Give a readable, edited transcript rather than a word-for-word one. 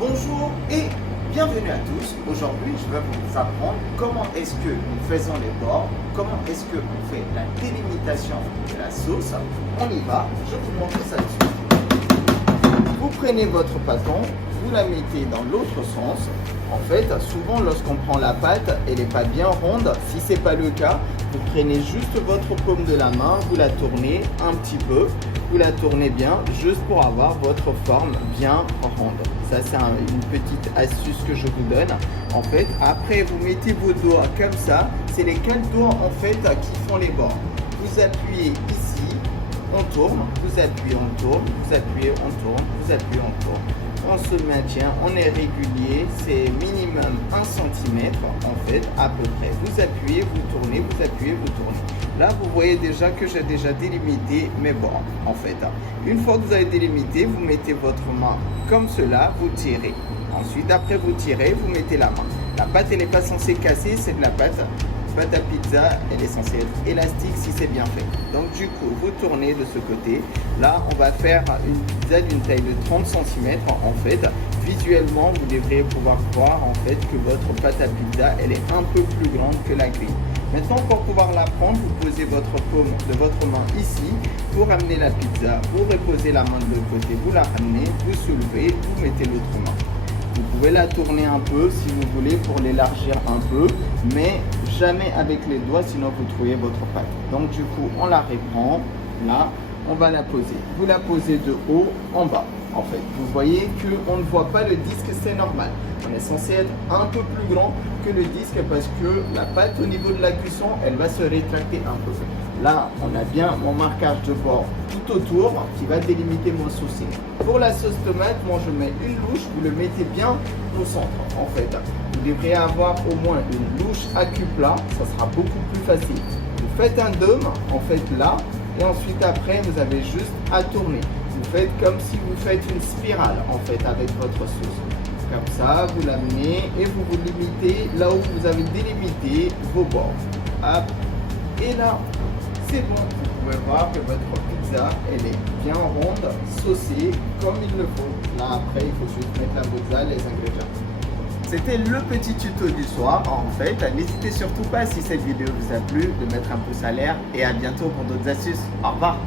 Bonjour et bienvenue à tous. Aujourd'hui, je vais vous apprendre comment est-ce que nous faisons les bords, comment est-ce que on fait la délimitation de la sauce. On y va, je vous montre ça dessus. Vous prenez votre bâton, vous la mettez dans l'autre sens. En fait, souvent lorsqu'on prend la pâte, elle n'est pas bien ronde. Si ce n'est pas le cas, vous prenez juste votre paume de la main, vous la tournez un petit peu, vous la tournez bien, juste pour avoir votre forme bien ronde. Ça, c'est une petite astuce que je vous donne. En fait, après, vous mettez vos doigts comme ça. C'est les 4 doigts en fait qui font les bords. Vous appuyez ici, on tourne, vous appuyez, on tourne, vous appuyez, on tourne, vous appuyez, on tourne. On se maintient, on est régulier, c'est minimum 1 cm en fait, à peu près. Vous appuyez, vous tournez, vous appuyez, vous tournez. Là, vous voyez déjà que j'ai déjà délimité mes bords en fait. Une fois que vous avez délimité, vous mettez votre main comme cela, vous tirez. Ensuite, après vous tirez, vous mettez la main. La pâte, elle n'est pas censée casser, c'est de la pâte. Pâte à pizza, elle est censée être élastique si c'est bien fait. Donc du coup, vous tournez de ce côté. Là, on va faire une pizza d'une taille de 30 cm en fait. Visuellement, vous devriez pouvoir voir en fait que votre pâte à pizza, elle est un peu plus grande que la grille. Maintenant, pour pouvoir la prendre, vous posez votre paume de votre main ici. Vous ramenez la pizza, vous reposez la main de l'autre côté, vous la ramenez, vous soulevez, vous mettez l'autre main. Vous pouvez la tourner un peu si vous voulez pour l'élargir un peu, mais jamais avec les doigts, sinon vous trouvez votre pâte. Donc du coup, on la reprend, là, on va la poser. Vous la posez de haut en bas. En fait, vous voyez qu'on ne voit pas le disque, c'est normal. On est censé être un peu plus grand que le disque parce que la pâte au niveau de la cuisson, elle va se rétracter un peu. Là, on a bien mon marquage de bord tout autour qui va délimiter mon saucisse. Pour la sauce tomate, moi je mets une louche, vous le mettez bien au centre en fait. Vous devriez avoir au moins une louche à cul plat, ça sera beaucoup plus facile. Vous faites un dôme en fait là et ensuite après vous avez juste à tourner. Vous faites comme si vous faites une spirale en fait avec votre sauce. Comme ça, vous l'amenez et vous vous limitez là où vous avez délimité vos bords. Hop. Et là, c'est bon. Vous pouvez voir que votre pizza, elle est bien ronde, saucée comme il le faut. Là après, il faut juste mettre la mozza, les ingrédients. C'était le petit tuto du soir en fait. N'hésitez surtout pas si cette vidéo vous a plu de mettre un pouce à l'air et à bientôt pour d'autres astuces. Au revoir.